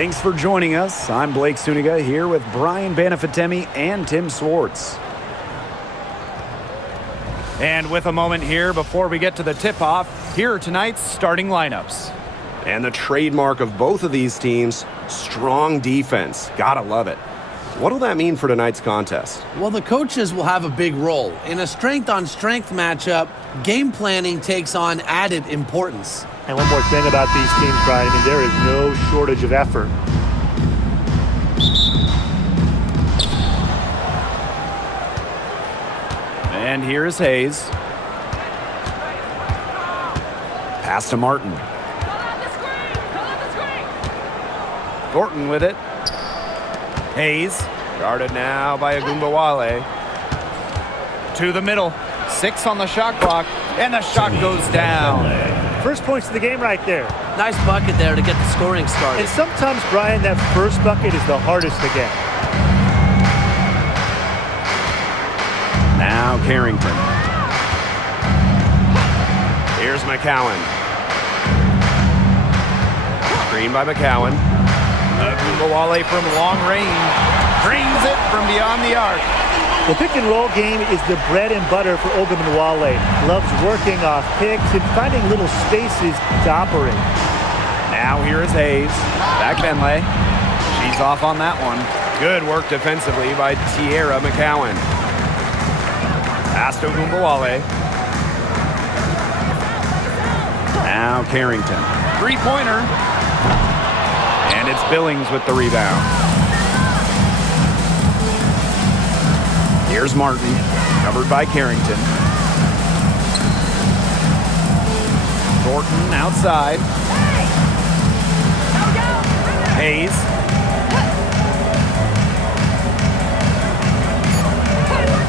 Thanks for joining us. I'm Blake Suniga here with Brian Banafitemi and Tim Swartz. And with a moment here before we get to the tip-off, here are tonight's starting lineups. And the trademark of both of these teams, strong defense. Gotta love it. What'll that mean for tonight's contest? Well, the coaches will have a big role. In a strength-on-strength matchup, game planning takes on added importance. And one more thing about these teams, Brian, I mean, there is no shortage of effort. And here's Hayes. Pass to Martin. Thornton with it. Hayes, guarded now by Agumbawale. To the middle. 6 on the shot clock, and the shot goes down. First points of the game right there. Nice bucket there to get the scoring started. And sometimes, Brian, that first bucket is the hardest to get. Now Carrington. Here's McCowan. Screen by McCowan. Agumbawale from long range. Drains it from beyond the arc. The pick-and-roll game is the bread and butter for Ogunbowale. Loves working off picks and finding little spaces to operate. Now here is Hayes. Back Benley. She's off on that one. Good work defensively by Tierra McCowan. Pass to Agumbawale. Now Carrington. Three-pointer. And it's Billings with the rebound. Here's Martin, covered by Carrington. Thornton outside. Hayes.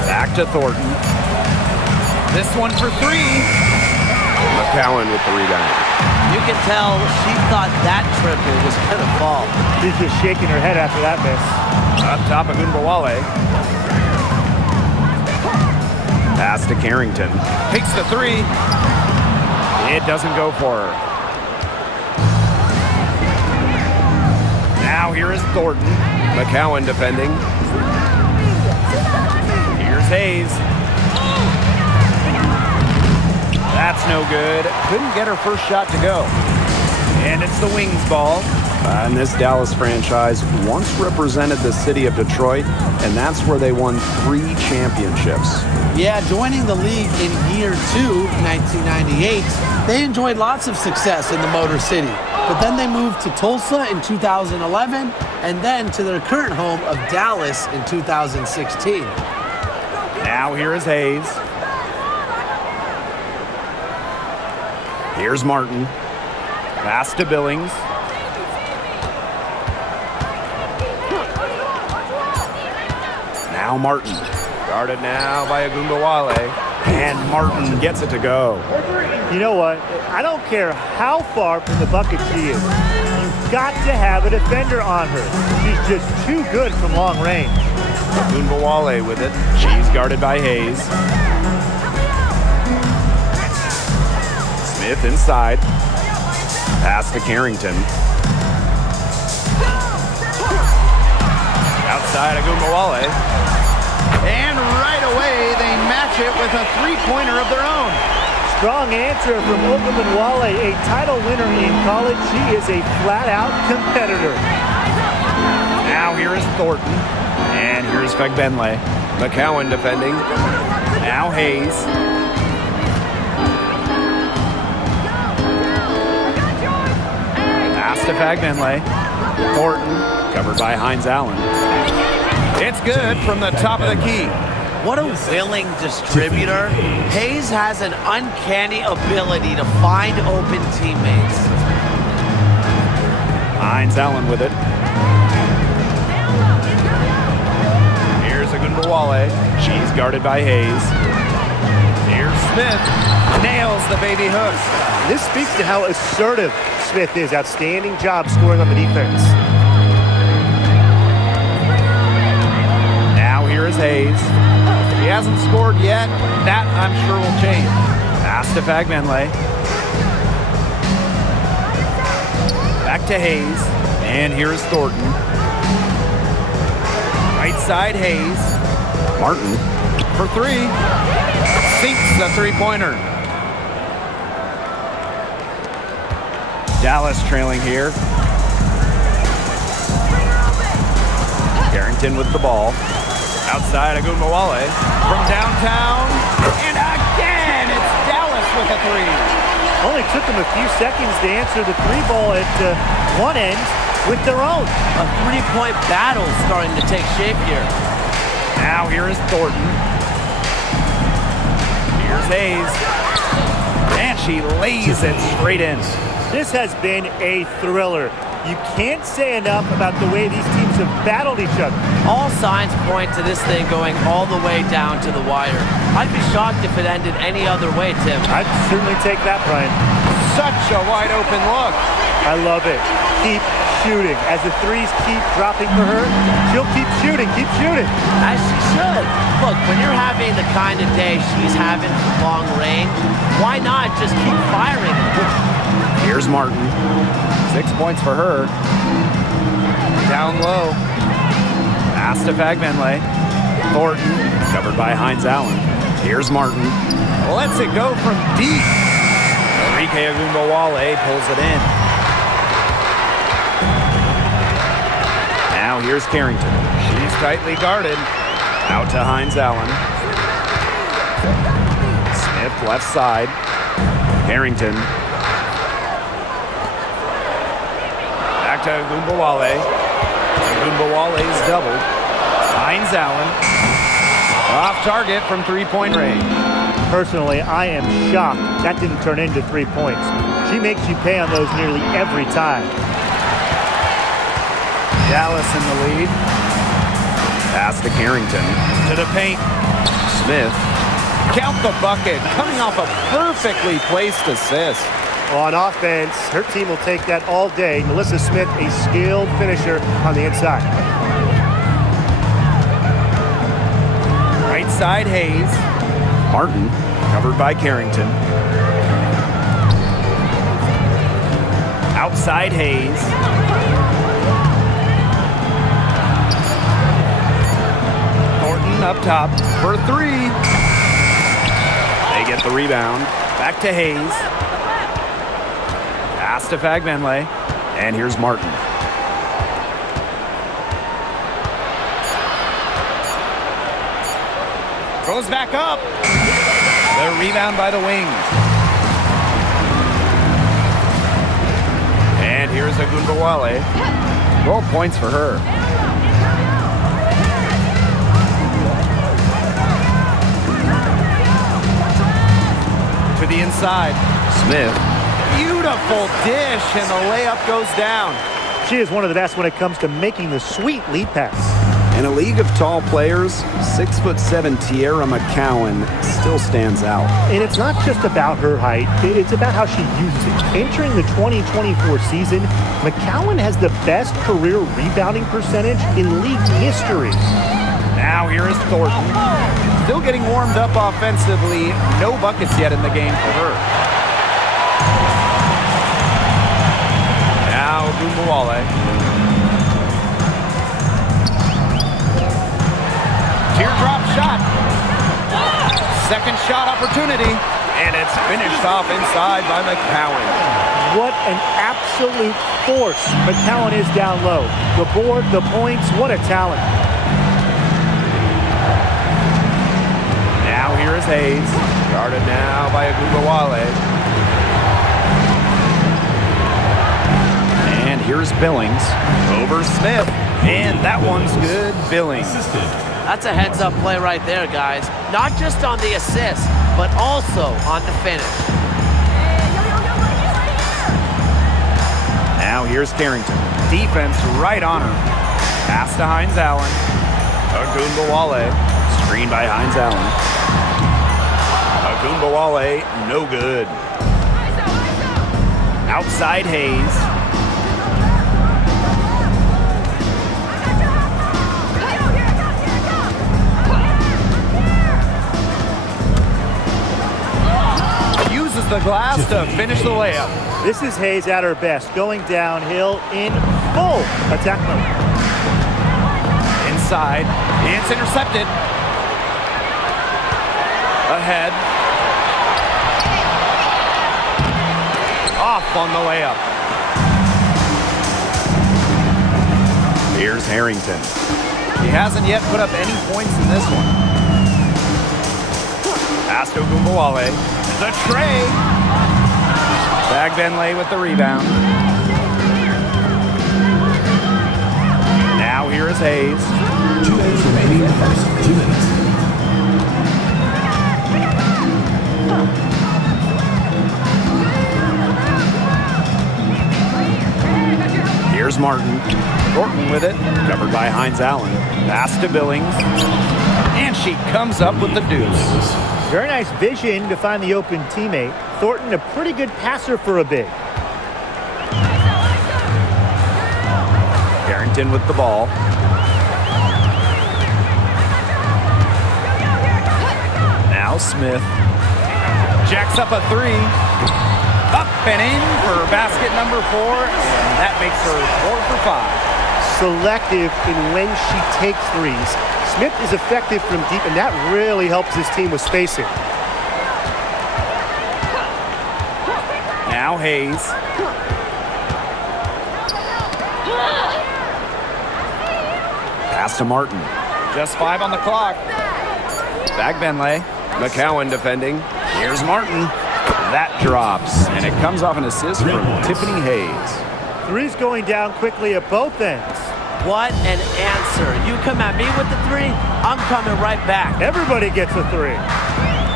Back to Thornton. This one for 3. McCowan with the rebound. You can tell she thought that triple was going to fall. She's just shaking her head after that miss. Up top of Agumbawale. Pass to Carrington. Takes the 3. It doesn't go for her. Now here is Thornton. McCowan defending. Here's Hayes. That's no good. Couldn't get her first shot to go. And it's the Wings ball. And this Dallas franchise once represented the city of Detroit, and that's where they won 3 championships. Yeah, joining the league in year 2, 1998, they enjoyed lots of success in the Motor City. But then they moved to Tulsa in 2011, and then to their current home of Dallas in 2016. Now here is Hayes. Here's Martin. Pass to Billings. Now Martin. Guarded now by Agumbawale. And Martin gets it to go. You know what? I don't care how far from the bucket she is. You've got to have a defender on her. She's just too good from long range. Agumbawale with it. She's guarded by Hayes. Smith inside. Pass to Carrington. Outside Agumbawale. And right away, they match it with a three-pointer of their own. Strong answer from Ogunbowale, a title winner in college. She is a flat-out competitor. Now here is Thornton. And here's Fagbenle. McCowan defending. Now Hayes. Pass to Fagbenle. Thornton, covered by Hines Allen. It's good from the top of the key. What a willing distributor. Hayes has an uncanny ability to find open teammates. Hines Allen with it. Here's Agumbawale. She's guarded by Hayes. Here's Smith. Nails the baby hook. This speaks to how assertive Smith is. Outstanding job scoring on the defense. Now here is Hayes. He hasn't scored yet. That, I'm sure, will change. Pass to Fagbenle. Back to Hayes. And here's Thornton. Right side, Hayes. Martin. For three. Sinks the three-pointer. Dallas trailing here. Carrington with the ball. Outside, Agunbowale. From downtown. And again, it's Dallas with a three. Only took them a few seconds to answer the three ball at one end with their own. A three-point battle starting to take shape here. Now here is Thornton. Here's Hayes. And she lays it straight in. This has been a thriller. You can't say enough about the way these teams have battled each other. All signs point to this thing going all the way down to the wire. I'd be shocked if it ended any other way, Tim. I'd certainly take that, Brian. Such a wide open look. I love it. Keep shooting. As the threes keep dropping for her, she'll keep shooting, As she should. Look, when you're having the kind of day she's having from long range, why not just keep firing? Here's Martin. 6 points for her. Down low. Pass to Fagbenle. Thornton. Covered by Hines Allen. Here's Martin. Lets it go from deep. Enrique Agunbowale pulls it in. Now here's Carrington. She's tightly guarded. Out to Hines Allen. Smith left side. Carrington. Back to Agunbowale. Agunbowale's doubled. Hines Allen. Off target from three-point range. Personally, I am shocked that didn't turn into 3 points. She makes you pay on those nearly every time. Dallas in the lead. Pass to Carrington. To the paint. Smith. Count the bucket. Coming off a perfectly placed assist. On offense, her team will take that all day. Melissa Smith, a skilled finisher on the inside. Right side, Hayes. Martin. Covered by Carrington. Outside, Hayes. Thornton up top for three. They get the rebound. Back to Hayes. Pass to Fagbenle. And here's Martin. Goes back up. The rebound by the wings. And here's Agunbowale. 12 points for her. To the inside. Smith. Beautiful dish, and the layup goes down. She is one of the best when it comes to making the sweet lead pass. In a league of tall players, 6'7" Tierra McCowan still stands out. And it's not just about her height, it's about how she uses it. Entering the 2024 season, McCowan has the best career rebounding percentage in league history. Now here is Thornton. Still getting warmed up offensively. No buckets yet in the game for her. Now Agunbowale. Teardrop shot. Second shot opportunity. And it's finished off inside by McCowan. What an absolute force McCowan is down low. The board, the points, what a talent. Now here is Hayes. Guarded now by Agunbowale. And here's Billings. Over Smith. And that one's good. Billings. That's a heads-up play right there, guys. Not just on the assist, but also on the finish. Now here's Carrington. Defense right on her. Pass to Hines Allen. Agunbowale. Screen by Hines Allen. Agunbowale, no good. Outside Hayes. Uses the glass to finish the layup. This is Hayes at her best, going downhill in full attack mode. Inside. It's intercepted. Ahead. Off on the layup. Here's Harrington. He hasn't yet put up any points in this one. Pass to Gumbawale. The tray. Bagbenlay with the rebound. Now here is Hayes. 2 minutes remaining in the first. 2 minutes. Here's Martin. Thornton with it. Covered by Hines Allen. Pass to Billings. And she comes up with the deuce. Very nice vision to find the open teammate. Thornton, a pretty good passer for a big. Harrington with the ball. Now Smith. Jacks up a three. Up and in for basket number 4. And that makes her 4 for 5. Selective in when she takes threes. Smith is effective from deep, and that really helps his team with spacing. Now Hayes. Pass to Martin. Just 5 on the clock. Bagbenlay. McCowan defending. Here's Martin. That drops, and it comes off an assist from Tiffany Hayes. Threes going down quickly at both ends. What an answer. You come at me with the 3, I'm coming right back. Everybody gets a 3.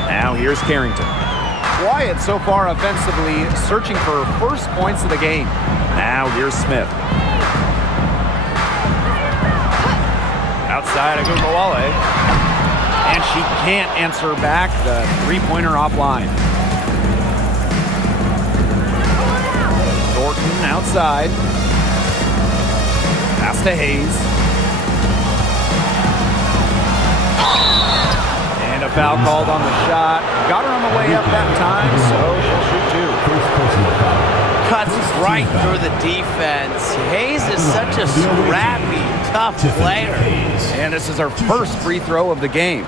Now here's Carrington. Quiet so far offensively, searching for first points of the game. Now here's Smith. Outside of Gumbawale. And she can't answer back the three-pointer offline. Thornton outside. Pass to Hayes. And a foul called on the shot. Got her on the way up that time, so she'll shoot 2. Cuts right through the defense. Hayes is such a scrappy, tough player. And this is her first free throw of the game.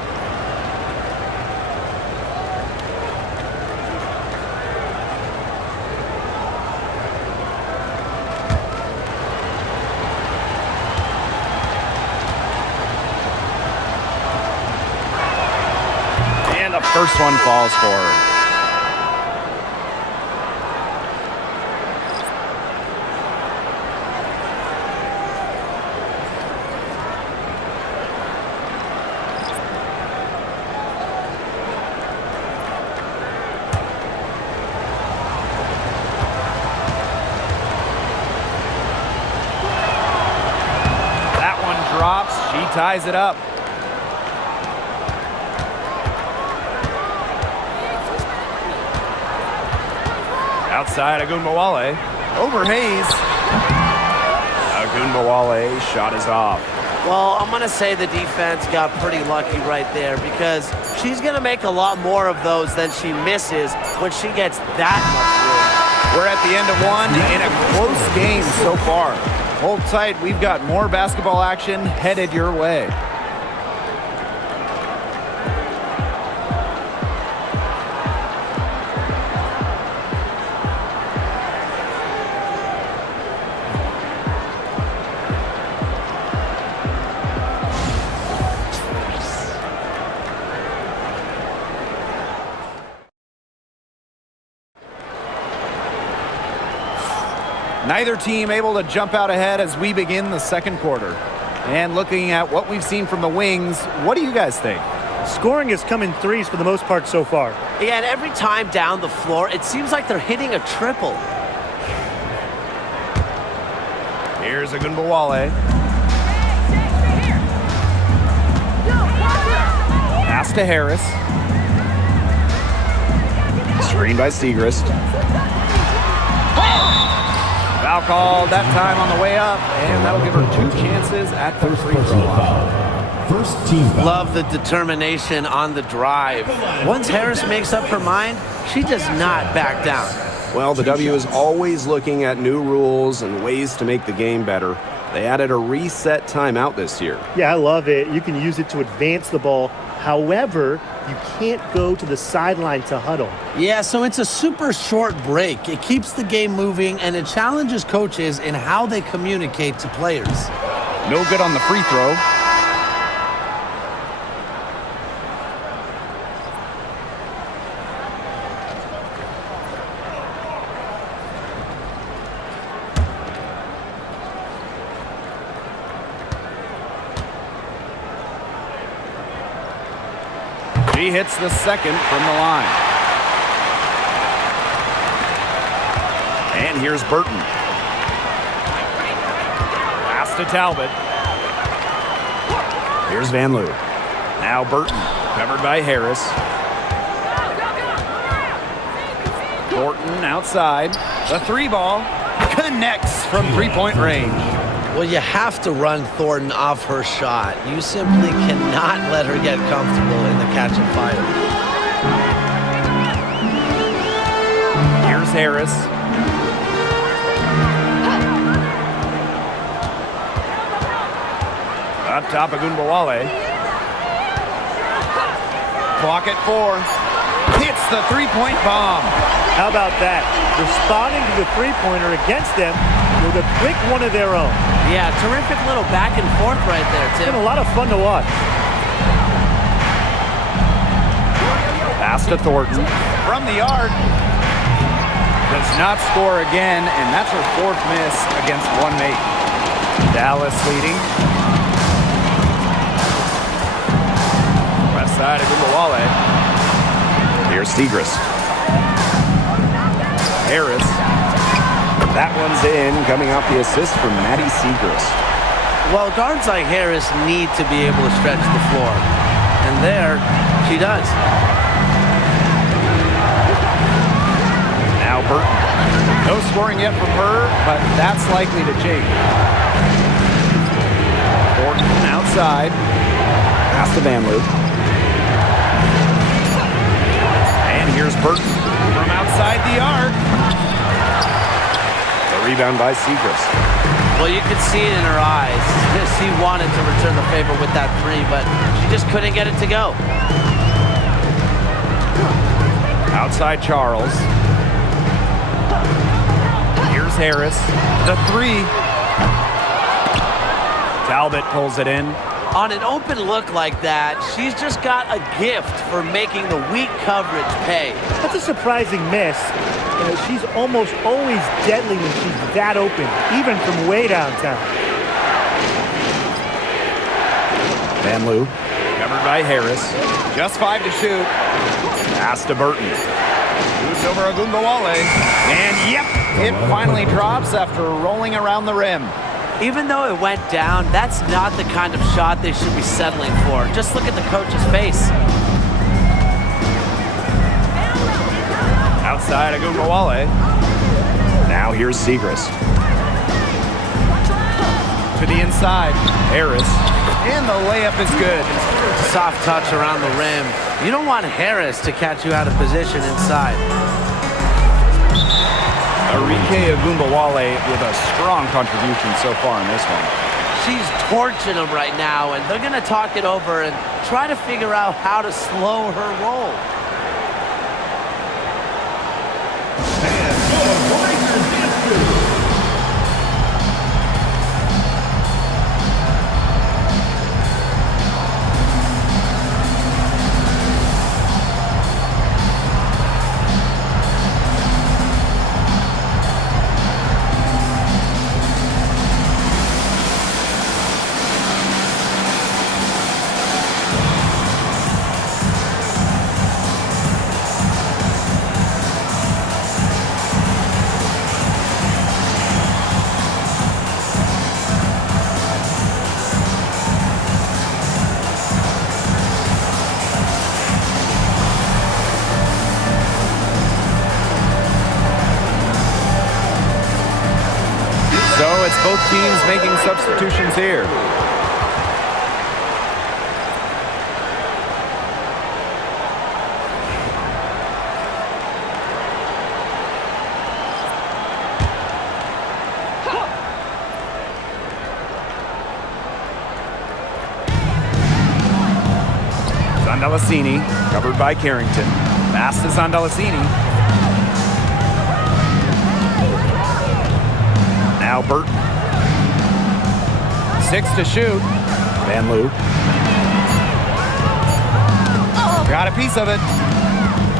First one falls for her. That one drops. She ties it up. Outside Agunbawale. Over Hayes. Agunbawale shot is off. Well, I'm going to say the defense got pretty lucky right there because she's going to make a lot more of those than she misses when she gets that much room. We're at the end of one in a close game so far. Hold tight. We've got more basketball action headed your way. Neither team able to jump out ahead as we begin the second quarter. And looking at what we've seen from the wings, what do you guys think? Scoring has come in threes for the most part so far. Yeah, and every time down the floor, it seems like they're hitting a triple. Here's Agunbawale. Pass to Harris. Screened by Segrist. Foul called that time on the way up, and that'll give her 2 chances at the free throw line. First team foul. Love the determination on the drive. Once Harris makes up her mind, she does not back down. Well, the W is always looking at new rules and ways to make the game better. They added a reset timeout this year. Yeah, I love it. You can use it to advance the ball. However, you can't go to the sideline to huddle. Yeah, so it's a super short break. It keeps the game moving, and it challenges coaches in how they communicate to players. No good on the free throw. She hits the second from the line. And here's Burton. Pass to Talbot. Here's Van Loo. Now Burton, covered by Harris. Thornton outside. The three ball connects from three-point range. Well, you have to run Thornton off her shot. You simply cannot let her get comfortable in the catch and fire. Here's Harris. Up top of Gunbowale. Clock at 4. Hits the three-point bomb. How about that? Responding to the three-pointer against them with a quick one of their own. Yeah, terrific little back and forth right there, It's Tim. been a lot of fun to watch. Pass to Thornton. From the arc. Does not score again, and that's her fourth miss against one mate. Dallas leading. Left side of Gunbowale. Here's Segrist. Harris. That one's in, coming off the assist from Maddie Segrist. Well, guards like Harris need to be able to stretch the floor. And there, she does. Now Burton. No scoring yet from her, but that's likely to change. Thornton outside. Pass to Van Loo. And here's Burton from outside the arc. The rebound by Segrist. Well, you could see it in her eyes. She wanted to return the favor with that three, but she just couldn't get it to go. Outside Charles. Here's Harris. The three. Talbot pulls it in. On an open look like that, she's just got a gift for making the weak coverage pay. That's a surprising miss. She's almost always deadly when she's that open, even from way downtown. Van Loo. Covered by Harris. Just 5 to shoot. Pass to Burton. Shoots over Gunbowale. And yep, it finally drops after rolling around the rim. Even though it went down, that's not the kind of shot they should be settling for. Just look at the coach's face. Outside of Gunbowale. Now here's Segrist. To the inside. Harris. And the layup is good. Soft touch around the rim. You don't want Harris to catch you out of position inside. Arike Gunbowale with a strong contribution so far in this one. She's torching them right now, and they're going to talk it over and try to figure out how to slow her roll. So it's both teams making substitutions here. on Delasini, covered by Carrington. Pass is on Delasini. Now Burton. 6 to shoot. Van Loo. Got a piece of it.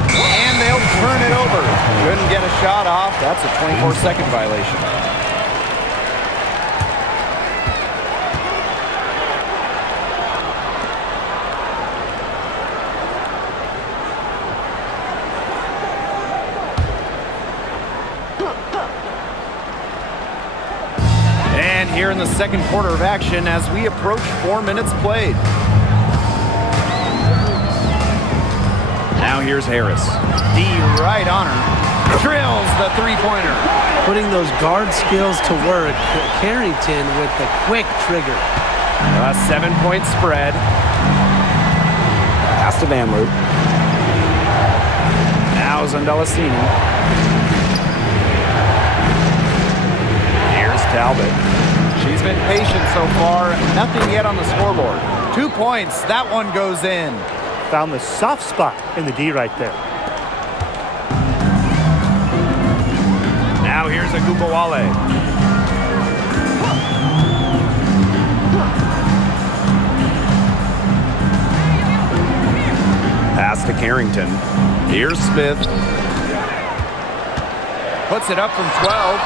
And they'll turn it over. Couldn't get a shot off. That's a 24-second violation. And here in the second quarter of action as we approach 4 minutes played. Now here's Harris. D right on her. Drills the three-pointer. Putting those guard skills to work. Carrington with the quick trigger. A 7-point spread. Pass to Van Loo. Now Zondelasini. Here's Talbot. She's been patient so far. Nothing yet on the scoreboard. 2 points. That one goes in. Found the soft spot in the D right there. Now here's Agumbawale. Pass to Carrington. Here's Smith. Puts it up from 12.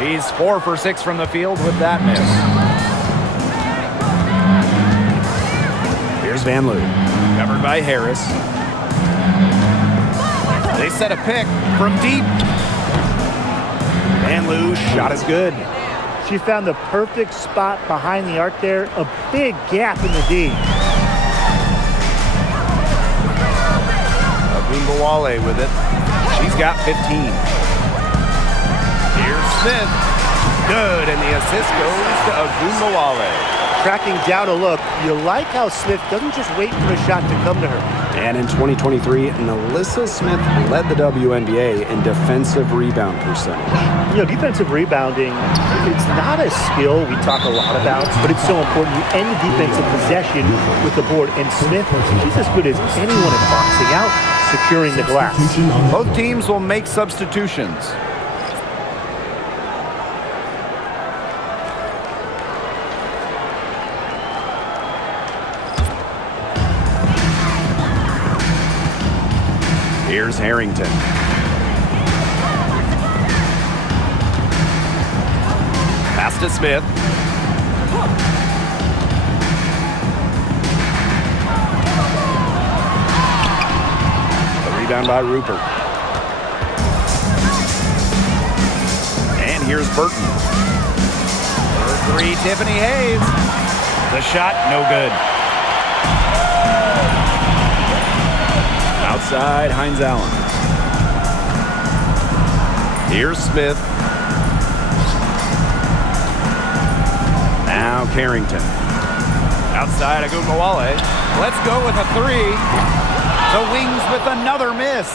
She's 4 for 6 from the field with that miss. Here's Van Loo. Covered by Harris. They set a pick from deep. Van Loo, shot is good. She found the perfect spot behind the arc there. A big gap in the D. Agumbawale with it. She's got 15. Here's Smith. Good, and the assist goes to Agumbawale. Tracking down a look, you like how Smith doesn't just wait for a shot to come to her. And in 2023, Nalissa Smith led the WNBA in defensive rebound percentage. You know, defensive rebounding, it's not a skill we talk a lot about, but it's so important. You end the defensive possession with the board. And Smith, she's as good as anyone at boxing out, securing the glass. Both teams will make substitutions. Here's Harrington. Pass to Smith. The rebound by Rupert. And here's Burton. For 3, Tiffany Hayes. The shot, no good. Outside, Hines Allen. Here's Smith. Now Carrington. Outside, Agumbawale. Let's go with a 3. The Wings with another miss.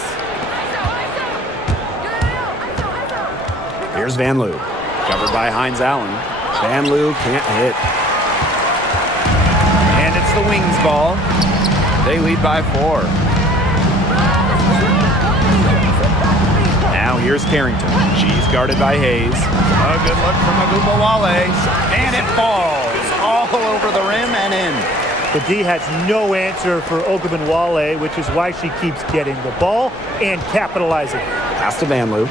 Here's Van Loo. Covered by Hines Allen. Van Loo can't hit. And it's the Wings ball. They lead by 4. Now here's Carrington. She's guarded by Hayes. A good look from Agumbawale. And it falls all over the rim and in. The D has no answer for Ogunbowale, which is why she keeps getting the ball and capitalizing. Pass to Van Loo.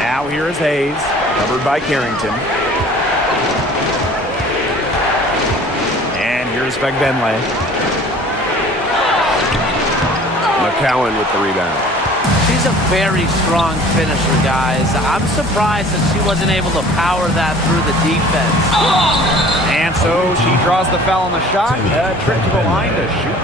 Now here is Hayes. Covered by Carrington. And here's Fagbenle. McCowan with the rebound. She's a very strong finisher, guys. I'm surprised that she wasn't able to power that through the defense. And so she draws the foul on the shot. A trip to the line to shoot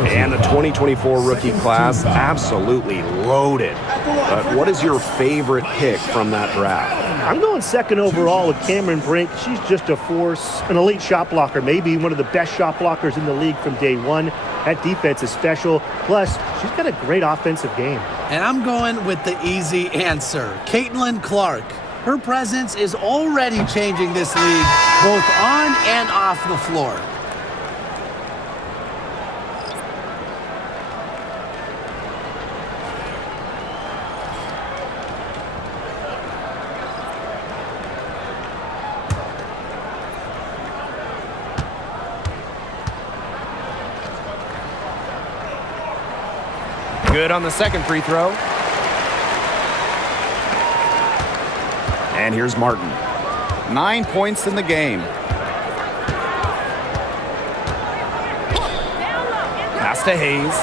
2. And the 2024 rookie class absolutely loaded. But what is your favorite pick from that draft? I'm going second overall with Cameron Brink. She's just a force, an elite shot blocker, maybe one of the best shot blockers in the league from day one. That defense is special. Plus, she's got a great offensive game. And I'm going with the easy answer, Caitlin Clark. Her presence is already changing this league, both on and off the floor. Good on the second free throw. And here's Martin. 9 points in the game. Pass to Hayes.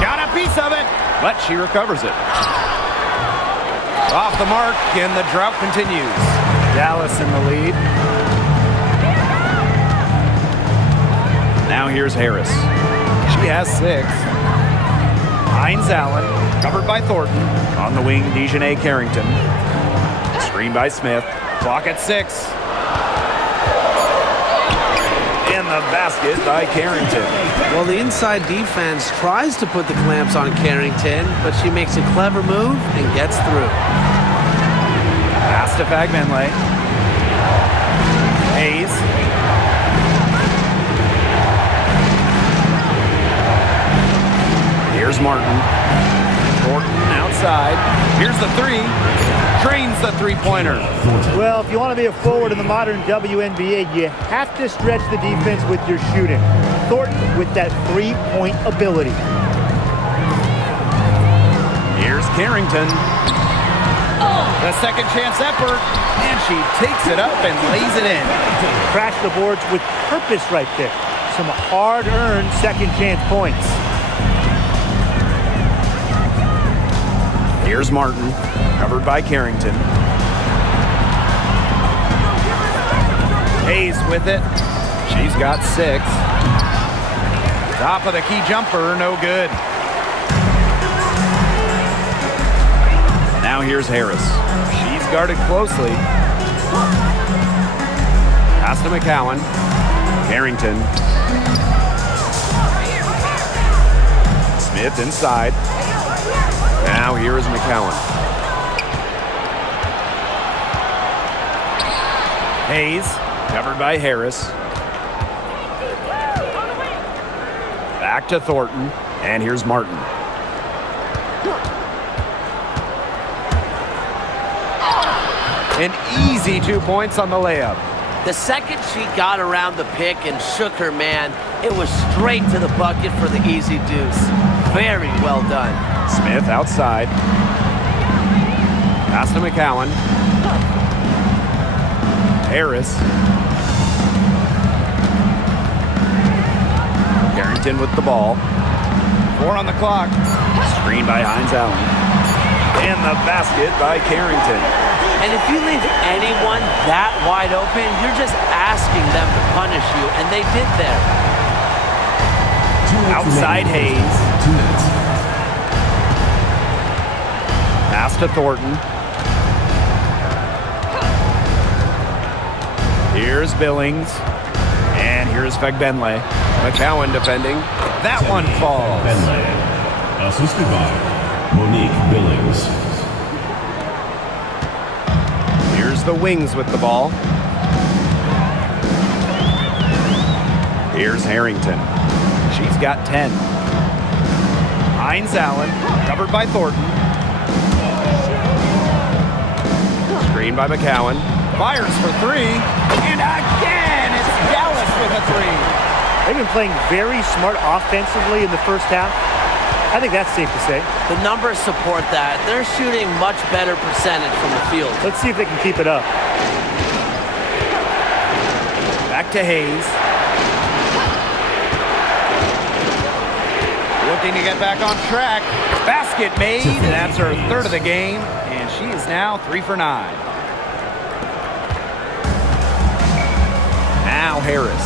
Got a piece of it, but she recovers it. Off the mark, and the drought continues. Dallas in the lead. Now here's Harris. She has 6. Hines Allen, covered by Thornton. On the wing, Dejanay Carrington. Screen by Smith. Clock at 6. And the basket by Carrington. Well, the inside defense tries to put the clamps on Carrington, but she makes a clever move and gets through. Pass to Fagbenle. Hayes. Here's Martin. Thornton outside. Here's the 3. Drains the three-pointer. Well, if you want to be a forward in the modern WNBA, you have to stretch the defense with your shooting. Thornton with that three-point ability. Here's Carrington. The second chance effort, and she takes it up and lays it in. Crash the boards with purpose right there. Some hard-earned second chance points. Here's Martin, covered by Carrington. Hayes with it. She's got 6. Top of the key jumper, no good. Now here's Harris. She's guarded closely. Pass to McCowan. Carrington. Smith inside. Now here is McCowan. Hayes, Covered by Harris. Back to Thornton. And here's Martin. an easy 2 points on the layup. The second she got around the pick and shook her man, it was straight to the bucket for the easy deuce. Very well done. Smith outside. Pass to McCowan. Harris. Carrington with the ball. 4 on the clock. Screen by Hines Allen. And the basket by Carrington. And if you leave anyone that wide open, you're just asking them to punish you, and they did there. Outside Hayes. 2 minutes. Pass to Thornton. Here's Billings. And here's Fagbenle. McCowan defending. That one falls. Benley. Assisted by Monique Billings. Here's the Wings with the ball. Here's Harrington. She's got 10. Hines Allen, covered by Thornton. Screen by McCowan. Fires for 3. And again, it's Dallas with a 3. They've been playing very smart offensively in the first half. I think that's safe to say. The numbers support that. They're shooting much better percentage from the field. Let's see if they can keep it up. Back to Hayes. Looking to get back on track. Basket made. That's her third of the game. And she is now 3 for 9. Now Harris.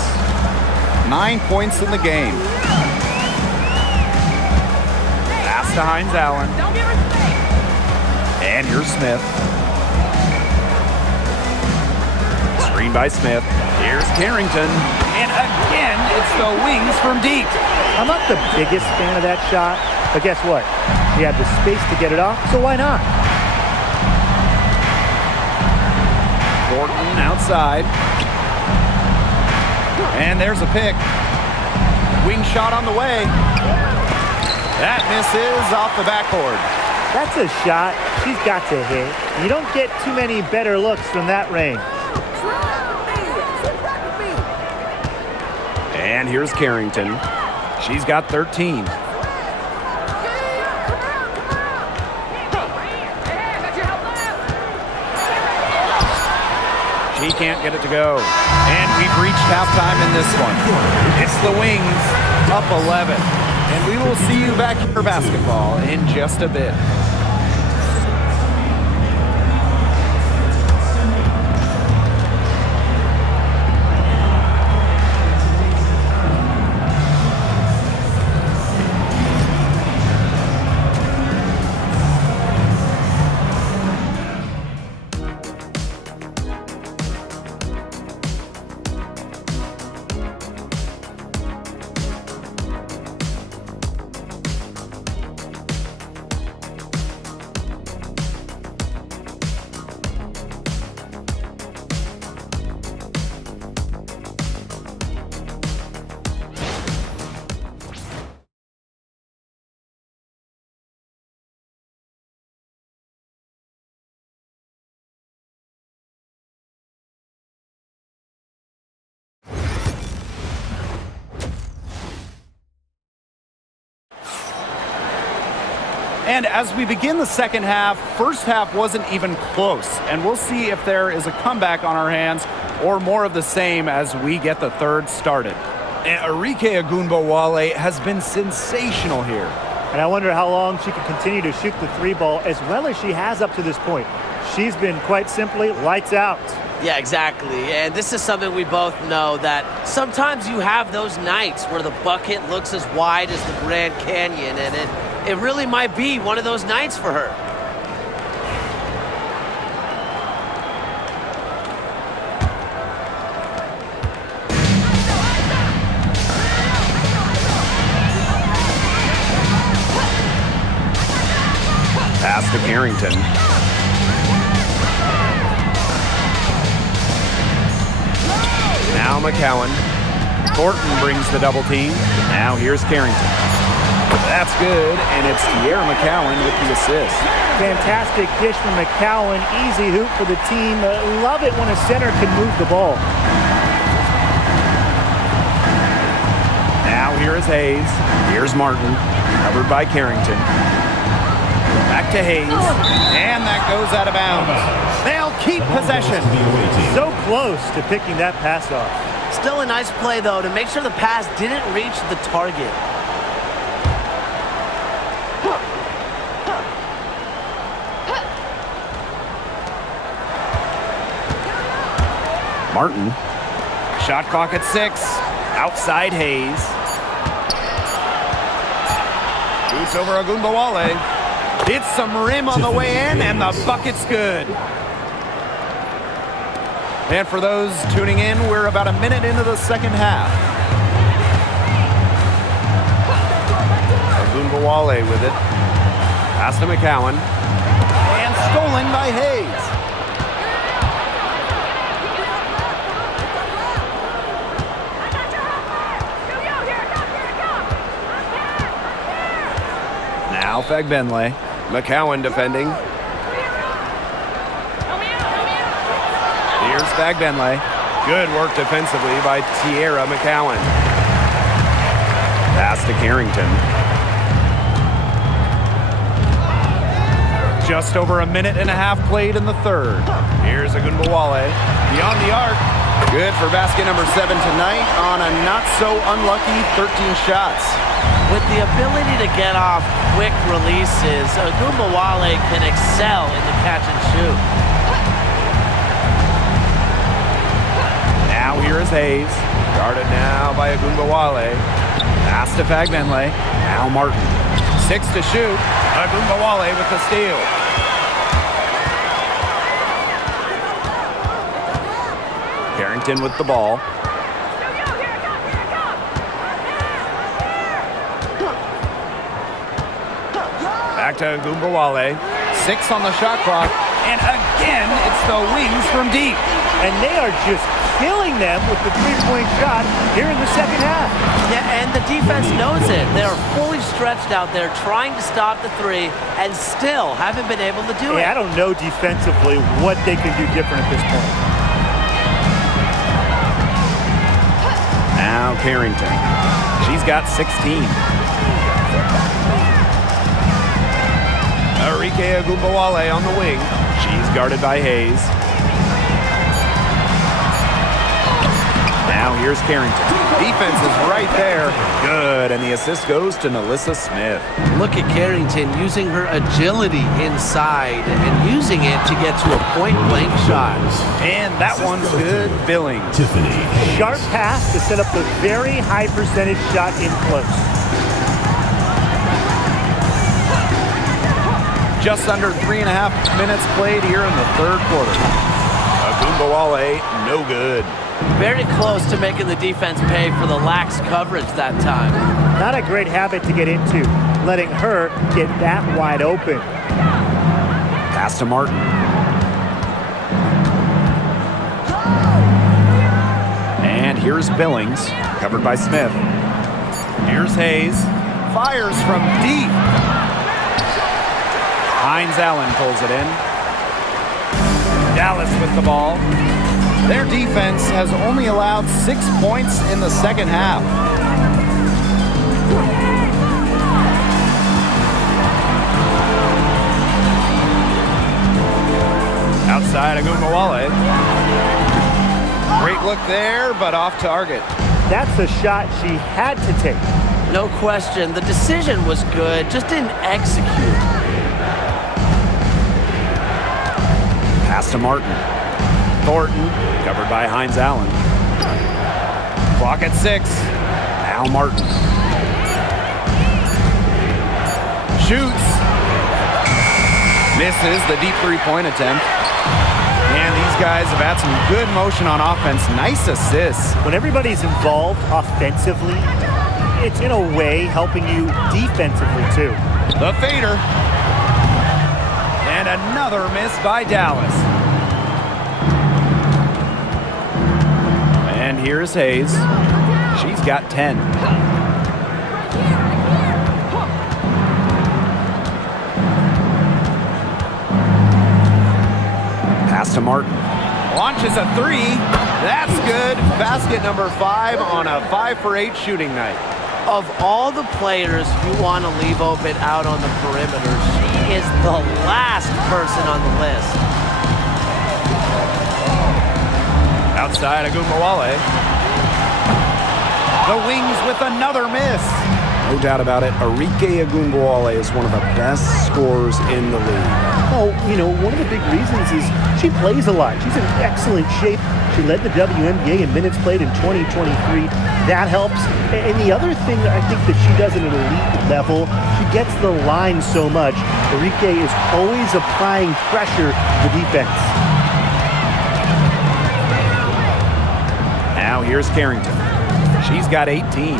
9 points in the game. Pass to Hines Allen. And here's Smith. Screen by Smith. Here's Carrington. And again, it's the Wings from deep. I'm not the biggest fan of that shot, but guess what? You have the space to get it off, so why not? Thornton outside. And there's a pick. Wing shot on the way. That misses off the backboard. That's a shot she's got to hit. You don't get too many better looks from that range. And here's Carrington. She's got 13. He can't get it to go. And we've reached halftime in this one. It's the Wings up 11. And we will see you back here for basketball in just a bit. And as we begin the second half, first half wasn't even close. And we'll see if there is a comeback on our hands or more of the same as we get the third started. And Arike Ogunbowale has been sensational here. And I wonder how long she can continue to shoot the three ball as well as she has up to this point. She's been quite simply lights out. Yeah, exactly. And this is something we both know, that sometimes you have those nights where the bucket looks as wide as the Grand Canyon, and it really might be one of those nights for her. Pass to Carrington. Now McCowan. Thornton brings the double team. Now here's Carrington. That's good, and it's Tierra McCowan with the assist. Fantastic dish from McCowan. Easy hoop for the team. Love it when a center can move the ball. Now here is Hayes. Here's Martin. Covered by Carrington. Back to Hayes. And that goes out of bounds. They'll keep possession. So close to picking that pass off. Still a nice play, though, to make sure the pass didn't reach the target. Martin. Shot clock at 6. Outside Hayes. Shoots over Ogunbowale. Hits some rim on the way in, and the bucket's good. And for those tuning in, we're about a minute into the second half. Ogunbowale with it. Pass to McCowan. And stolen by Hayes. Now Fagbenle. McCowan defending. Here's Fagbenle. Good work defensively by Tierra McCowan. Pass to Carrington. Just over a minute and a half played in the third. Here's Ogunbowale. Beyond the arc. Good for basket number 7 tonight on a not-so-unlucky 13 shots. With the ability to get off quick releases, Ogunbowale can excel in the catch and shoot. Now here is Hayes. Guarded now by Ogunbowale. Pass to Fagbenle. Now Martin. 6 to shoot. Ogunbowale with the steal. Carrington with the ball. Back to Ogunbowale. 6 on the shot clock. And again, it's the Wings from deep. And they are just killing them with the three-point shot here in the second half. Yeah, and the defense knows it. They're fully stretched out there trying to stop the three and still haven't been able to do it. Yeah, I don't know defensively what they can do different at this point. Now Carrington. She's got 16. Arike Ogunbowale on the wing. She's guarded by Hayes. Now here's Carrington. Defense is right there. Good, and the assist goes to Nalissa Smith. Look at Carrington using her agility inside and using it to get to a point-blank shot. And that one's good. Billings. Tiffany. Sharp pass to set up the very high percentage shot in close. Just under 3.5 minutes played here in the third quarter. Ogunbowale, no good. Very close to making the defense pay for the lax coverage that time. Not a great habit to get into, letting her get that wide open. Pass to Martin. And here's Billings, covered by Smith. Here's Hayes. Fires from deep. Hines Allen pulls it in. Dallas with the ball. Their defense has only allowed 6 points in the second half. Outside Ogunbowale. Great look there, but off target. That's a shot she had to take. No question, the decision was good, just didn't execute. Pass to Martin. Thornton, covered by Hines Allen. Clock at 6. Now Martin. Shoots. Misses the deep three-point attempt. And these guys have had some good motion on offense. Nice assists. When everybody's involved offensively, it's in a way helping you defensively too. The fader. And another miss by Dallas. And here's Hayes. She's got 10. Pass to Martin. Launches a 3. That's good. Basket number 5 on a 5 for 8 shooting night. Of all the players you want to leave open out on the perimeter, she is the last person on the list. Outside Ogunbowale. The wings with another miss. No doubt about it, Arike Ogunbowale is one of the best scorers in the league. Oh, you know, one of the big reasons is she plays a lot. She's in excellent shape. She led the WNBA in minutes played in 2023. That helps. And the other thing I think that she does at an elite level, she gets the line so much. Arike is always applying pressure to the defense. Now here's Carrington. She's got 18.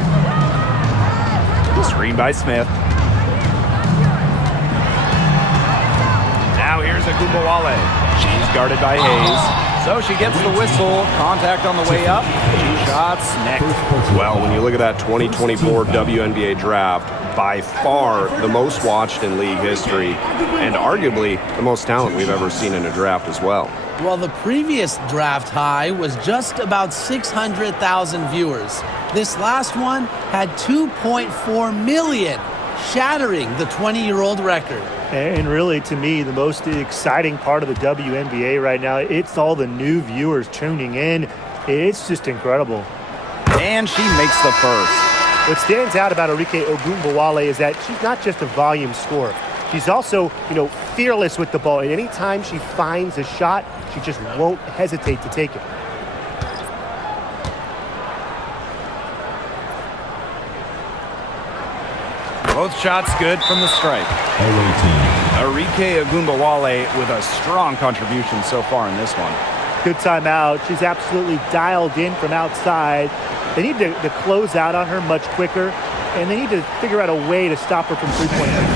Screen by Smith. Now here's Ogunbowale. She's guarded by Hayes. So she gets the whistle. Contact on the way up. 2 shots next. Well, when you look at that 2024 WNBA draft, by far the most watched in league history, and arguably the most talent we've ever seen in a draft as well. Well, the previous draft high was just about 600,000 viewers. This last one had 2.4 million, shattering the 20-year-old record. And really, to me, the most exciting part of the WNBA right now, it's all the new viewers tuning in. It's just incredible. And she makes the first. What stands out about Arike Ogunbowale is that she's not just a volume scorer. She's also, fearless with the ball. And anytime she finds a shot, she just won't hesitate to take it. Both shots good from the stripe. Arike Ogunbowale with a strong contribution so far in this one. Good timeout. She's absolutely dialed in from outside. They need to close out on her much quicker, and they need to figure out a way to stop her from three-point range.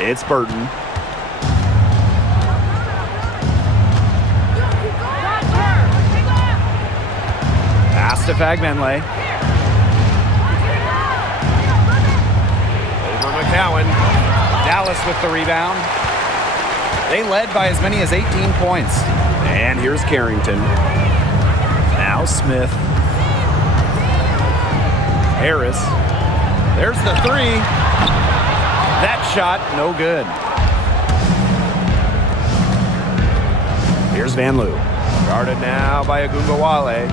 It's Burton. Pass to Fagbenley. Over McCowan. Dallas with the rebound. They led by as many as 18 points. And here's Carrington. Now Smith. Harris. There's the three. That shot, no good. Here's Van Loo. Guarded now by Agumbawale.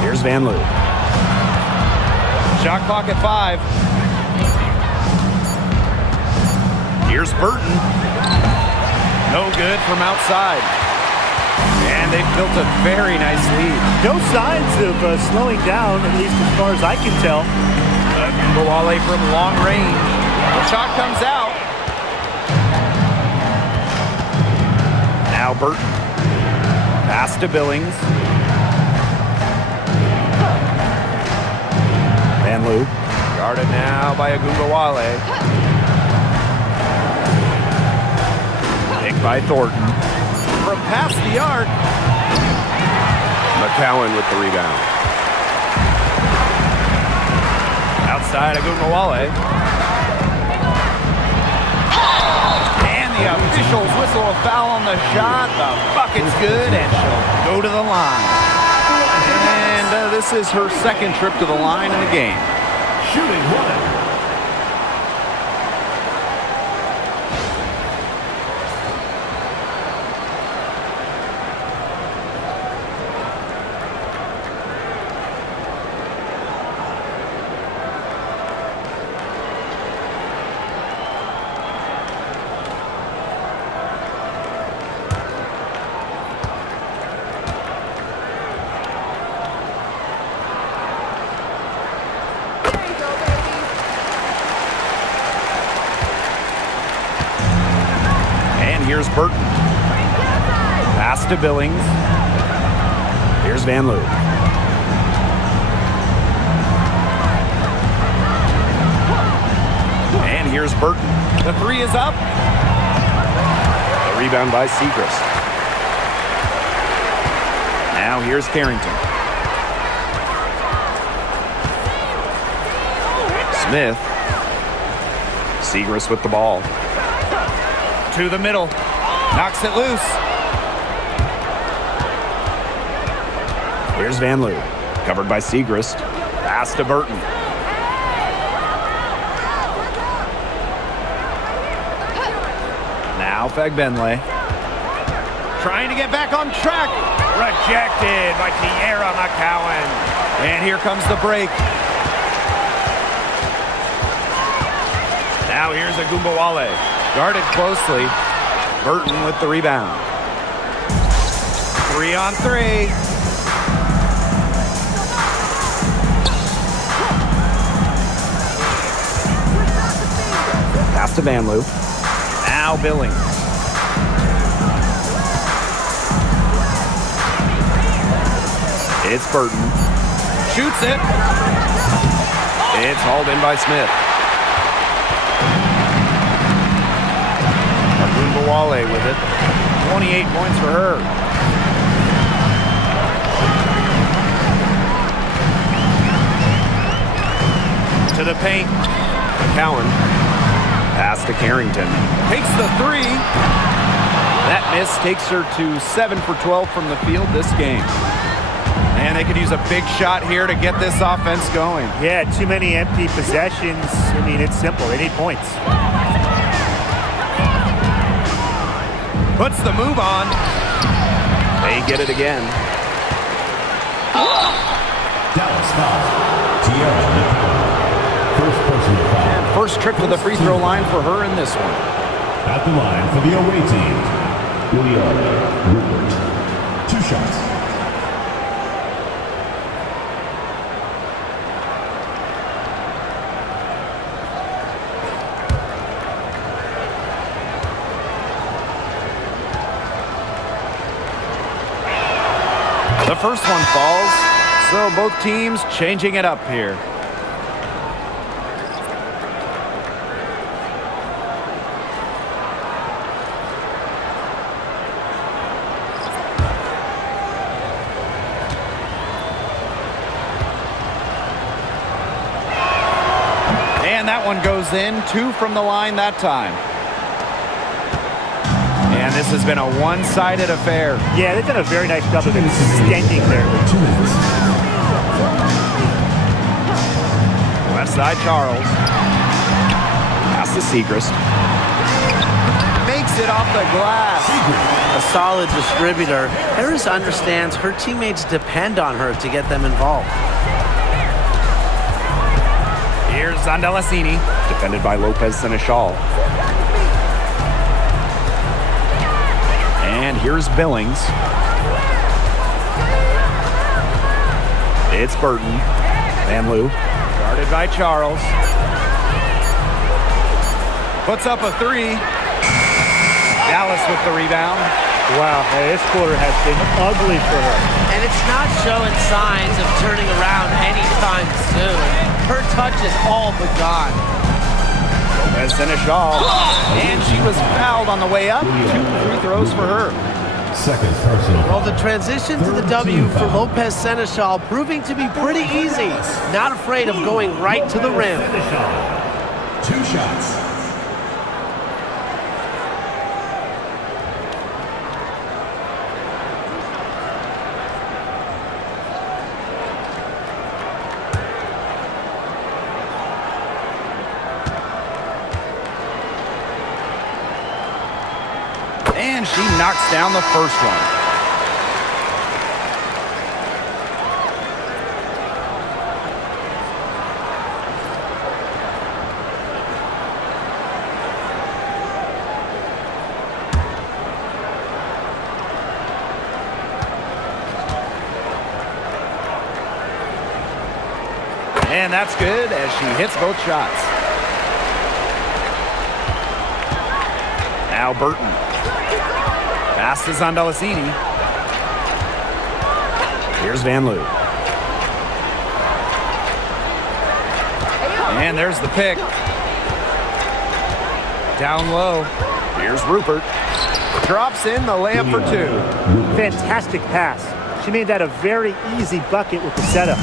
Here's Van Loo. Shot clock at 5. Here's Burton. No good from outside. And they've built a very nice lead. No signs of slowing down, at least as far as I can tell. Agumbawale from long range. The shot comes out. Now Burton. Pass to Billings. Van Loo. Guarded now by Agumbawale. Picked by Thornton. From past the arc. McCowan with the rebound. Outside Agumbawale. And the officials whistle a foul on the shot. The bucket's good, and she'll go to the line. And this is her second trip to the line in the game. Shooting one. Here's Burton. Pass to Billings. Here's Van Loo. And here's Burton. The three is up. The rebound by Segrist. Now here's Carrington. Smith. Segrist with the ball. To the middle. Knocks it loose. Here's Van Loo. Covered by Segrist. Pass to Burton. Now Fagbenley. Trying to get back on track. Rejected by Tierra McCowan. And here comes the break. Now here's Agumbawale. Guarded closely. Burton with the rebound. 3 on 3. Pass to Van Loo. Now Billings. It's Burton. Shoots it. It's hauled in by Smith. Agumbawale with it. 28 points for her. To the paint. McCowan. Pass to Carrington. Takes the three. That miss takes her to 7 for 12 from the field this game. And they could use a big shot here to get this offense going. Yeah, too many empty possessions. I mean, it's simple. They need points. Puts the move on. They get it again. Dallas foul. Tierra McCowan. First personal foul. First trip to the free throw line for her in this one. At the line for the away team, William Rupert. 2 shots. The first one falls, so both teams changing it up here. And that one goes in. 2 from the line that time. And this has been a one-sided affair. Yeah, they've done a very nice job of extending there. 2 minutes. Left side, Charles. Pass to Segrist. Makes it off the glass. A solid distributor. Harris understands her teammates depend on her to get them involved. Here's Zandalasini. Defended by Lopez Seneschal. And here's Billings. It's Burton. Van Loo. Guarded by Charles. Puts up a 3. Dallas with the rebound. Wow, this quarter has been ugly for her. And it's not showing signs of turning around anytime soon. Her touch is all but gone. Lopez Seneschal. And she was fouled on the way up. 2 free throws for her. Second personal. Well, the transition to the W for Lopez Seneschal proving to be pretty easy. Not afraid of going right to the rim. 2 shots. And she knocks down the first one. And that's good as she hits both shots. Now Burton. Pass to Zandalasini. Here's Van Loo. And there's the pick. Down low. Here's Rupert. Drops in the layup for 2. Fantastic pass. She made that a very easy bucket with the setup.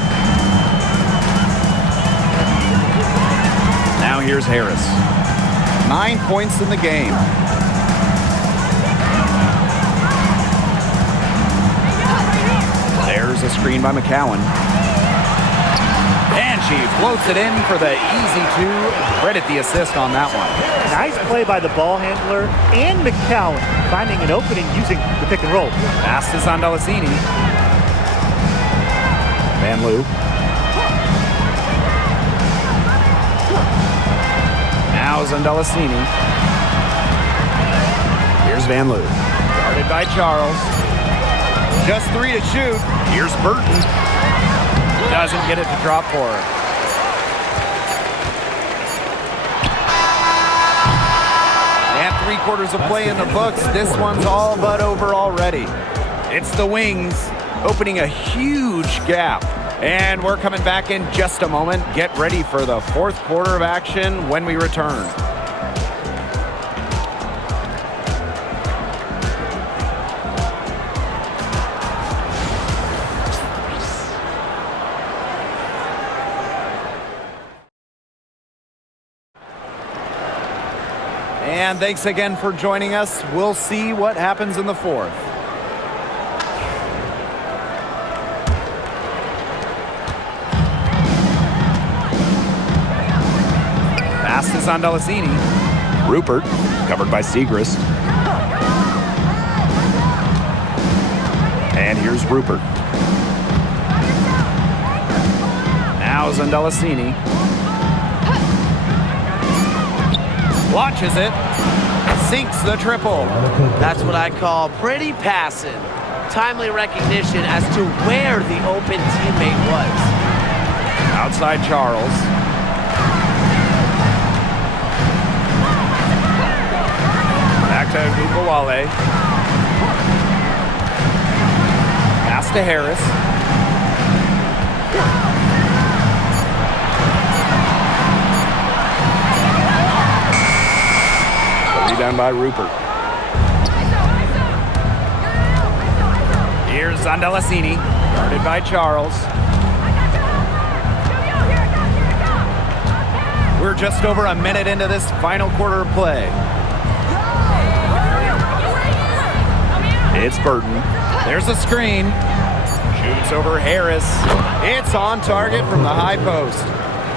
Now here's Harris. 9 points in the game. There's a screen by McCowan. And she floats it in for the easy 2. Credit the assist on that one. Nice play by the ball handler and McCowan, finding an opening using the pick and roll. Pass to Zandalasini. Van Loo. Now Zandalasini. Here's Van Loo. Guarded by Charles. Just 3 to shoot. Here's Burton. Doesn't get it to drop for her. And 3/4 of play in the books. This one's all but over already. It's the Wings opening a huge gap. And we're coming back in just a moment. Get ready for the 4th quarter of action when we return. And thanks again for joining us. We'll see what happens in the 4th. Pass to Zandalasini. Rupert. Covered by Segrist. And here's Rupert. Now Zandalasini. Watches it. Sinks the triple. That's what I call pretty passing. Timely recognition as to where the open teammate was. Outside Charles. Back to Gugawale. Pass to Harris. Rebound by Rupert. Here's Zandalasini, guarded by Charles. We're just over a minute into this final quarter of play. It's Burton. There's a screen. Shoots over Harris. It's on target from the high post.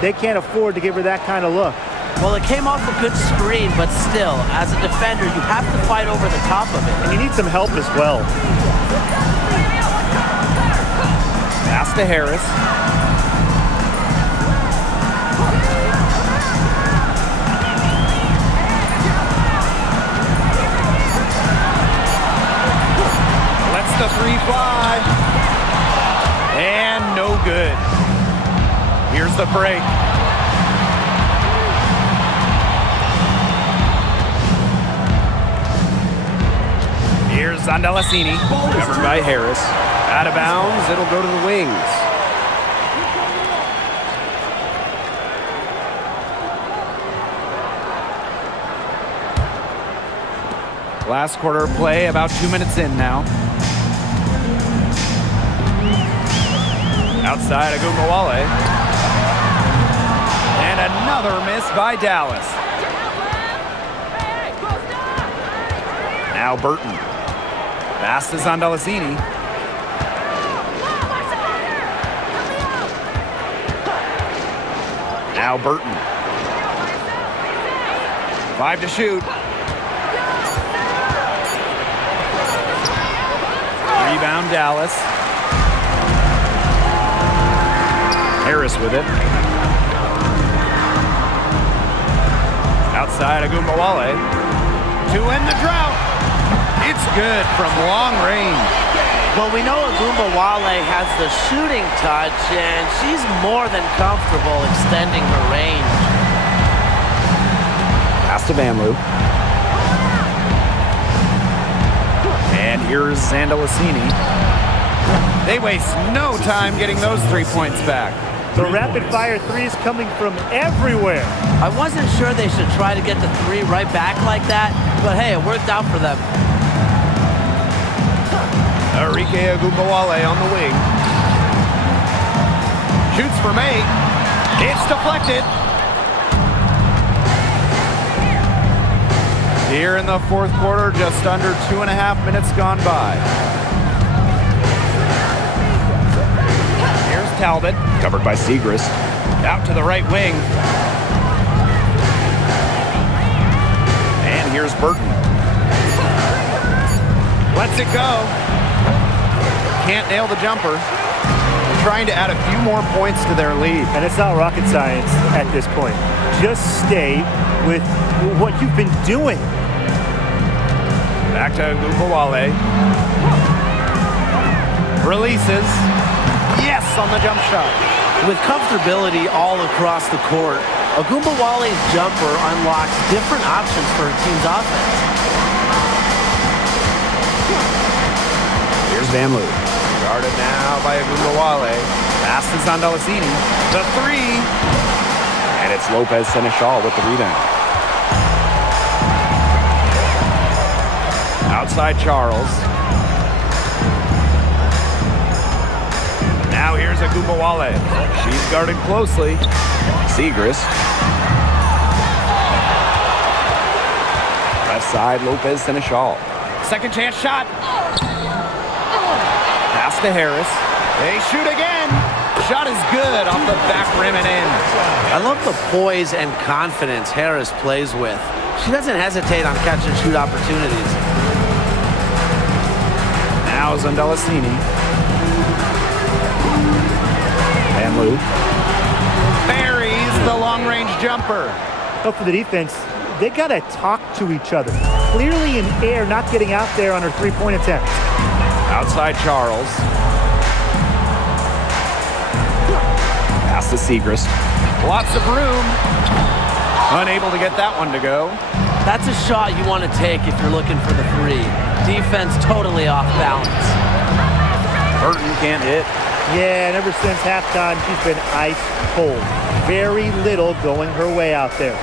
They can't afford to give her that kind of look. Well, it came off a good screen, but still, as a defender, you have to fight over the top of it. And you need some help as well. Pass to Harris. Lets the three fly. And no good. Here's the break. Here's Zandalasini, covered by Harris. Out of bounds, it'll go to the wings. Last quarter of play, about 2 minutes in now. Outside, Agumbawale. And another miss by Dallas. Now Burton. Pass to Zandalasini. Now Burton. 5 to shoot. Rebound Dallas. Harris with it. Outside Agumbawale. To end the drought. It's good from long range. Well, we know Agumbawale has the shooting touch, and she's more than comfortable extending her range. Pass to Vanloo. And here's Zandalasini. They waste no time getting those 3 points back. The rapid-fire threes coming from everywhere. I wasn't sure they should try to get the three right back like that, but hey, it worked out for them. Arike Agumbawale on the wing. Shoots from 8. It's deflected. Here in the fourth quarter, just under 2.5 minutes gone by. Here's Talbot, covered by Segrist. Out to the right wing. And here's Burton. Lets it go. Can't nail the jumper. Trying to add a few more points to their lead. And it's not rocket science at this point. Just stay with what you've been doing. Back to Agumbawale. Releases. Yes, on the jump shot. With comfortability all across the court, Agumbawale's jumper unlocks different options for her team's offense. Here's Vanloo. Guarded now by Agumbawale. Pass to Zandalasini. The three. And it's Lopez Seneschal with the rebound. Outside Charles. Now here's Agumbawale. She's guarded closely. Segrist. Left side, Lopez Seneschal. Second chance shot. Pass to Harris. They shoot again. Shot is good off the back rim and in. I love the poise and confidence Harris plays with. She doesn't hesitate on catch and shoot opportunities. Now Zandalasini. Vanloo. Buries the long-range jumper. But for the defense, they got to talk to each other. Clearly in air, not getting out there on her three-point attempt. Outside Charles. Pass to Segrist. Lots of room. Unable to get that one to go. That's a shot you want to take if you're looking for the three. Defense totally off balance. Burton can't hit. Yeah, and ever since halftime, she's been ice cold. Very little going her way out there.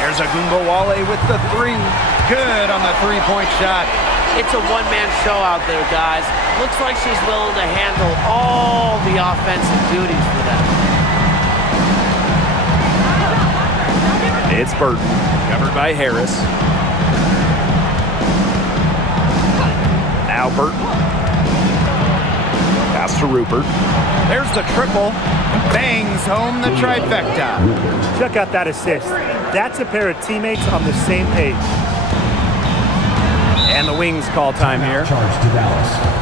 There's Agumbawale with the three. Good on the three-point shot. It's a one-man show out there, guys. Looks like she's willing to handle all the offensive duties for them. It's Burton, covered by Harris. Now Burton. Pass to Rupert. There's the triple. Bangs home the trifecta. Check out that assist. That's a pair of teammates on the same page. And the Wings call time here. Charge to Dallas.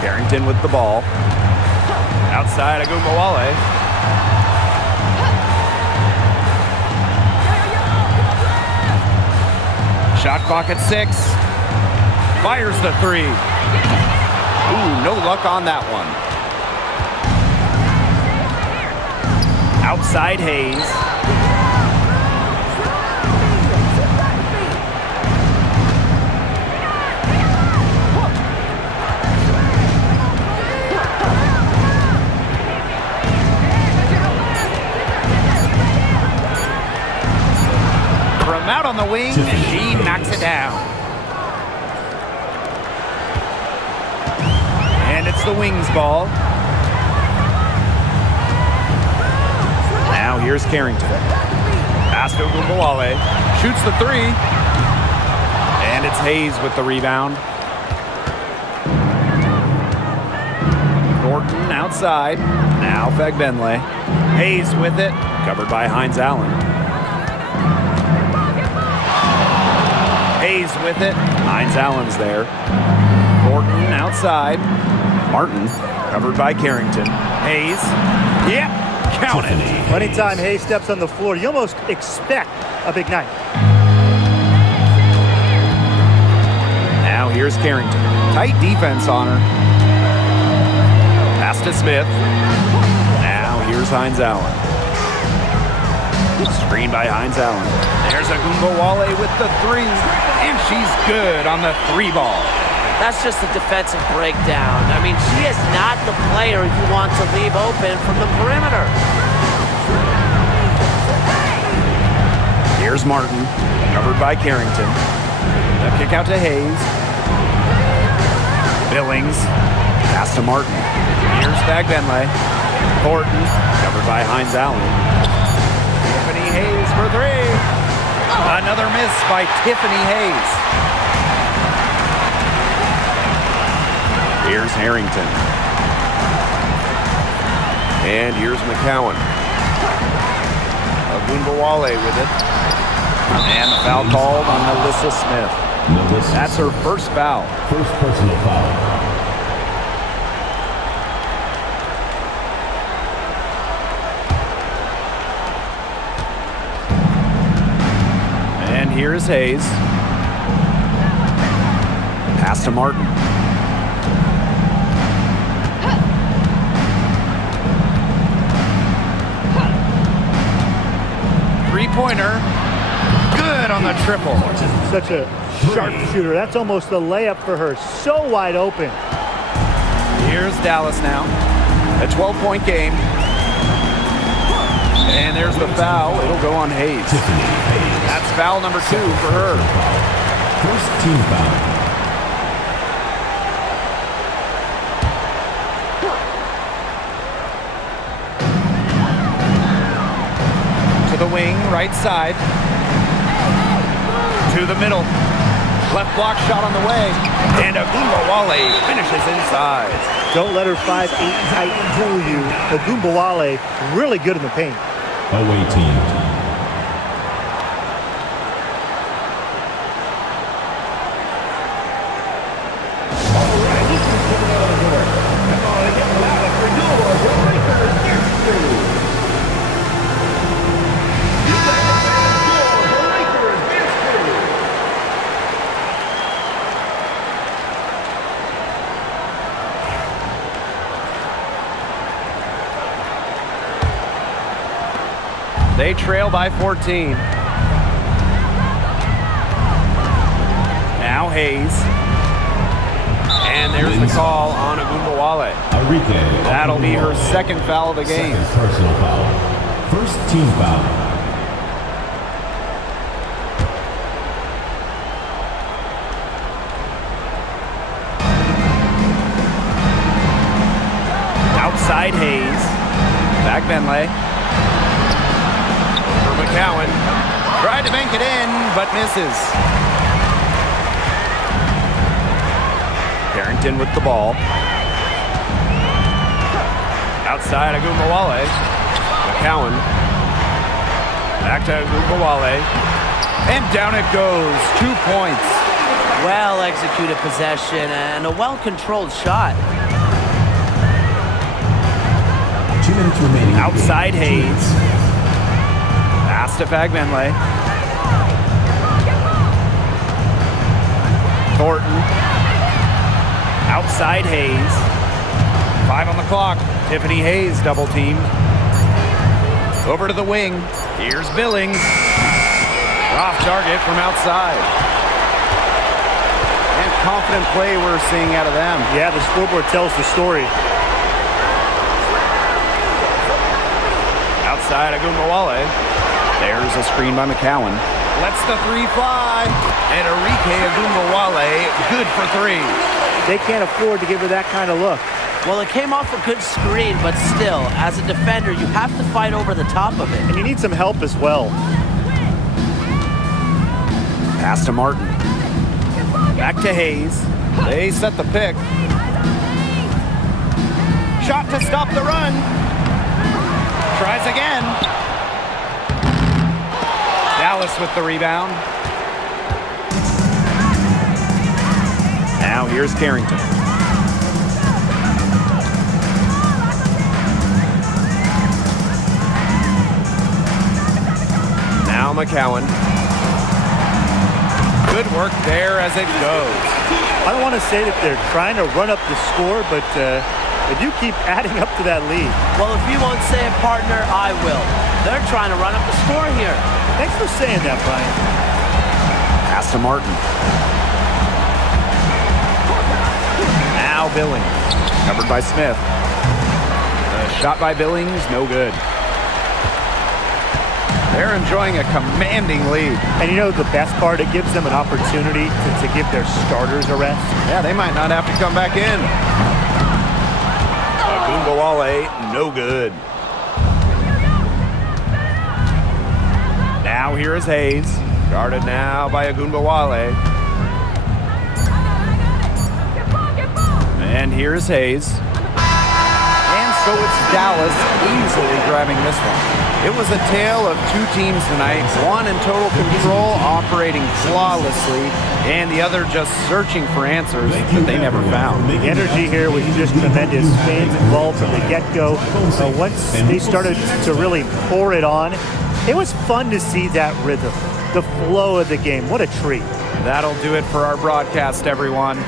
Carrington with the ball. Outside Agumbawale. Shot clock at 6. Fires the 3. Ooh, no luck on that one. Outside Hayes. From out on the wing, she knocks it down. And it's the Wings ball. Now here's Carrington. Pass to Agumbawale. Shoots the 3. And it's Hayes with the rebound. Thornton outside. Now Fagbenle. Hayes with it. Covered by Hines Allen. Hayes with it. Hines Allen's there. Thornton outside. Martin, covered by Carrington. Hayes. Yep. Count it. Anytime Hayes steps on the floor, you almost expect a big night. Now here's Carrington. Tight defense on her. Pass to Smith. Now here's Hines Allen. Screen by Hines Allen. There's Agumbawale with the 3. And she's good on the 3 ball. That's just a defensive breakdown. I mean, she is not the player you want to leave open from the perimeter. Here's Martin, covered by Carrington. The kick out to Hayes. Billings, pass to Martin. Here's Fagbenle. Thornton, covered by Hines Allen. Tiffany Hayes for 3. Another miss by Tiffany Hayes. Here's Harrington. And here's McCowan. Agumbawale with it. And the foul called on Melissa Smith. That's her first foul. First personal foul. And here's Hayes. Pass to Martin. Three-pointer. Good on the triple. Such a sharp shooter. That's almost a layup for her. So wide open. Here's Dallas now. A 12-point game. And there's the foul. It'll go on Hayes. That's foul number 2 for her. First team foul. To the wing, right side. To the middle. Left block shot on the way. And Agumbawale finishes inside. Don't let her 5'8" height fool you. Agumbawale really good in the paint. Away team. They trail by 14. Now Hayes. And there's the call on Agumbawale. That'll be her second foul of the game. Second personal foul. First team foul. Outside Hayes. Back Benley. For McCowan. Tried to bank it in, but misses. Carrington with the ball. Outside Agumbawale. McCowan. Back to Agumbawale. And down it goes. 2 points. Well-executed possession and a well-controlled shot. 2 minutes remaining. Outside Hayes. Pass to Fagbenley. Thornton. Outside Hayes. 5 on the clock. Tiffany Hayes double teamed. Over to the wing. Here's Billings. Off target from outside. And confident play we're seeing out of them. Yeah, the scoreboard tells the story. Outside Agumbawale. There's a screen by McCowan. Lets the three fly. And Enrique Agumbawale, good for 3. They can't afford to give her that kind of look. Well, it came off a good screen, but still, as a defender, you have to fight over the top of it. And you need some help as well. Pass to Martin. Back to Hayes. They set the pick. Shot to stop the run. Tries again. Dallas with the rebound. Now here's Carrington. Now McCowan. Good work there as it goes. I don't want to say that they're trying to run up the score, but they do keep adding up to that lead. Well, if you won't say it, partner, I will. They're trying to run up the score here. Thanks for saying that, Brian. Pass to Martin. Now Billings. Covered by Smith. Shot by Billings, no good. They're enjoying a commanding lead. And you know the best part? It gives them an opportunity to give their starters a rest. Yeah, they might not have to come back in. Agumbawale, no good. Now here is Hayes. Guarded now by Agumbawale. And here's Hayes. And so it's Dallas easily grabbing this one. It was a tale of 2 teams tonight, one in total control, operating flawlessly, and the other just searching for answers that they never found. The energy here was just tremendous. Fans involved from the get-go. Once they started to really pour it on, it was fun to see that rhythm, the flow of the game. What a treat. That'll do it for our broadcast, everyone.